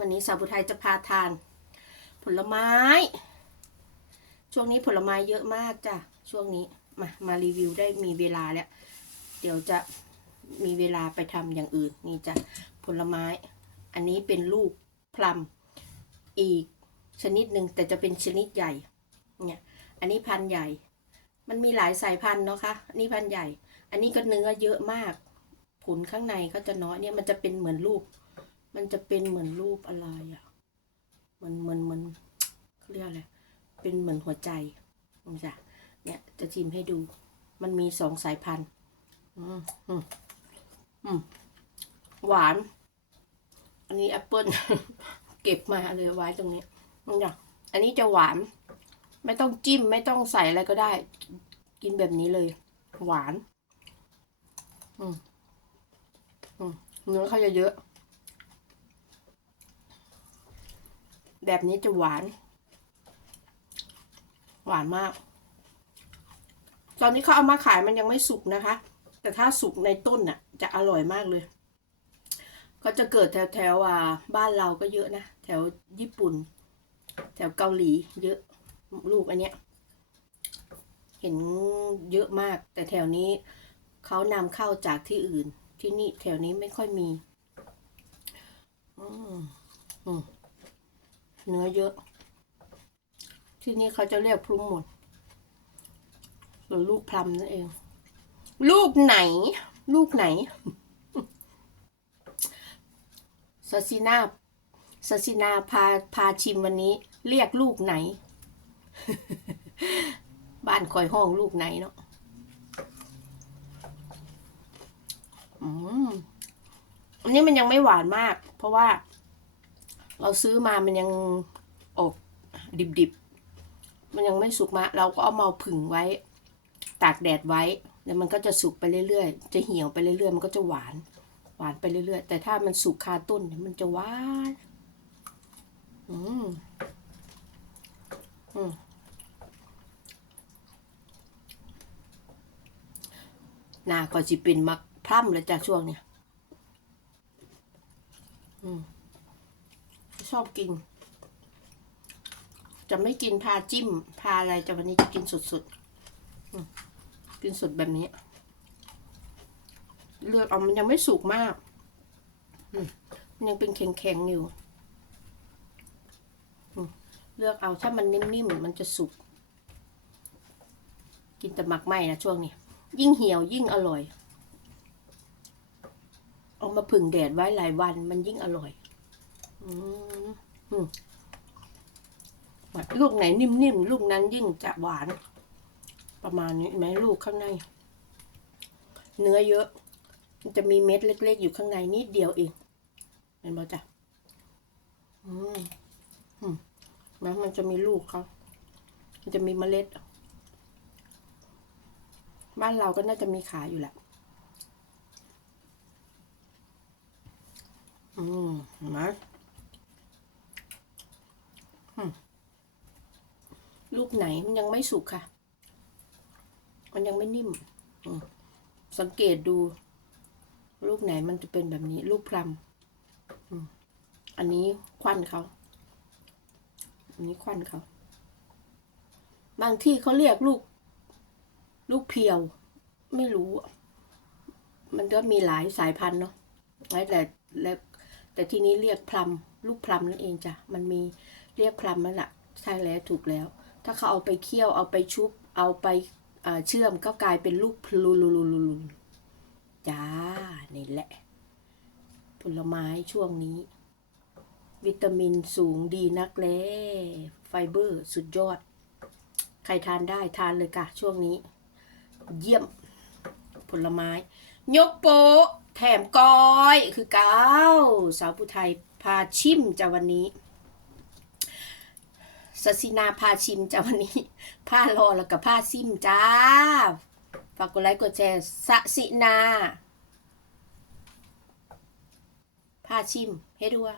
วันนี้สาวบุไทยจะพาทาน ผลไม้ ช่วงนี้ผลไม้เยอะมากจ้ะ ช่วงนี้มามารีวิวได้มีเวลาแล้ว เดี๋ยวจะมีเวลาไปทำอย่างอื่นนี่จ้ะผลไม้ อันนี้เป็นลูกพลัมอีกชนิดหนึ่งแต่จะเป็นชนิดใหญ่เนี่ยอันนี้พันธุ์ใหญ่ มันมีหลายสายพันธุ์เนาะคะอันนี้พันธุ์ใหญ่ อันนี้ก็เนื้อเยอะมากผลข้างในก็จะน้อยเนี่ยมันจะเป็นเหมือนรูป มันจะเป็นเหมือนรูปอะไรอะ่ะมือนมือนมือนเขาเรียกอะไร เป็นเหมือนหัวใจนี่จ้ะเนี่ยจะชิมให้ดู มันมีสองสายพันธุ์อืมอืมอืมหวาน อันนี้แอปเปิลเก็บมาเลยไว้ตรงนี้นี่จ้ะอันนี้จะหวาน ไม่ต้องจิ้มไม่ต้องใส่อะไรก็ได้ กินแบบนี้เลย หวาน อืมอืมเนื้อเขาจะเยอะ แบบนี้จะหวาน หวานมาก ตอนนี้เขาเอามาขายมันยังไม่สุกนะคะ แต่ถ้าสุกในต้นน่ะ จะอร่อยมากเลย ก็จะเกิดแถวแถวอ่าบ้านเราก็เยอะนะ แถวญี่ปุ่น แถวเกาหลีเยอะลูกอันเนี้ย เห็นเยอะมาก แต่แถวนี้เขานำเข้าจากที่อื่น ที่นี่แถวนี้ไม่ค่อยมี อืมอืม เนื้อเยอะ ที่นี่เขาจะเรียกพลุมหมดหรือลูกพลัมนั่นเอง ลูกไหน ลูกไหนซาซินาซาซินาพาพาชิมวันนี้ เรียกลูกไหน บ้านคอยห้องลูกไหนเนาะอืมอันนี้มันยังไม่หวานมาก เพราะว่า เราซื้อมามันยังออกดิบๆ มันยังไม่สุกมา เราก็เอามาผึ่งไว้ ตากแดดไว้ แล้วมันก็จะสุกไปเรื่อยๆ จะเหี่ยวไปเรื่อยๆ มันก็จะหวาน หวานไปเรื่อยๆ แต่ถ้ามันสุกคาต้นเนี่ยมันจะหวาน อืม อืมหนาก็จะเป็นมักพร่ำแล้วจ้ะช่วงเนี้ยอืม ชอบกิน จะไม่กินพาจิ้ม พาอะไรจะวันนี้จะกินสดๆกินสดแบบนี้ เลือกเอามันยังไม่สุกมากมันยังเป็นแข็งๆอยู่เลือกเอาถ้ามันนิ่มๆมันจะสุก กินแต่หมักไหมนะช่วงนี้ ยิ่งเหี่ยวยิ่งอร่อย เอามาผึ่งแดดไว้หลายวันมันยิ่งอร่อย ลูกไหนนิ่มๆ ลูกนั้นยิ่งจะหวาน ประมาณนี้ไหมลูกข้างใน เนื้อเยอะมันจะมีเม็ดเล็ก ๆ อยู่ข้างในนิดเดียวเองเห็นไหมจ๊ะอืมอืมแล้วมันจะมีลูกเขามันจะมีเมล็ด บ้านเราก็น่าจะมีขายอยู่แหละอืมเห็นไหมอืมลูก ไหนมันยังไม่สุกค่ะ มันยังไม่นิ่ม สังเกตดู ลูกไหนมันจะเป็นแบบนี้ ลูกพลัมอันนี้ควันเขา อันนี้ควันเขา บางที่เขาเรียกลูก ลูกเพียว ไม่รู้ มันก็มีหลายสายพันธุ์เนาะแต่แล้วแต่ที่นี้เรียกพลัมลูกพลัมนั่นเองจ้ะ มันมีเรียกพลัมนั่นแหละใช่แล้วถูกแล้ว ถ้าเขาเอาไปเคี่ยวเอาไปชุบ เอาไปเชื่อมก็กลายเป็นลูกพลูลูลูลูจ้า นี่แหละ ผลไม้ช่วงนี้ วิตามินสูงดีนักแลไฟเบอร์สุดยอด ใครทานได้ทานเลยค่ะ ช่วงนี้ เยี่ยม ผลไม้ ยกโปะแถมก้อย คือเก้าสาวผู้ไทยพาชิมจ้าวันนี้ สสินาพาชิมจ้าวันนี้ผ้ารอแล้วกับผ้าซิมจ้า ฝากกดไลค์กดแชร์สสินาผ้าชิมให้ดูว่า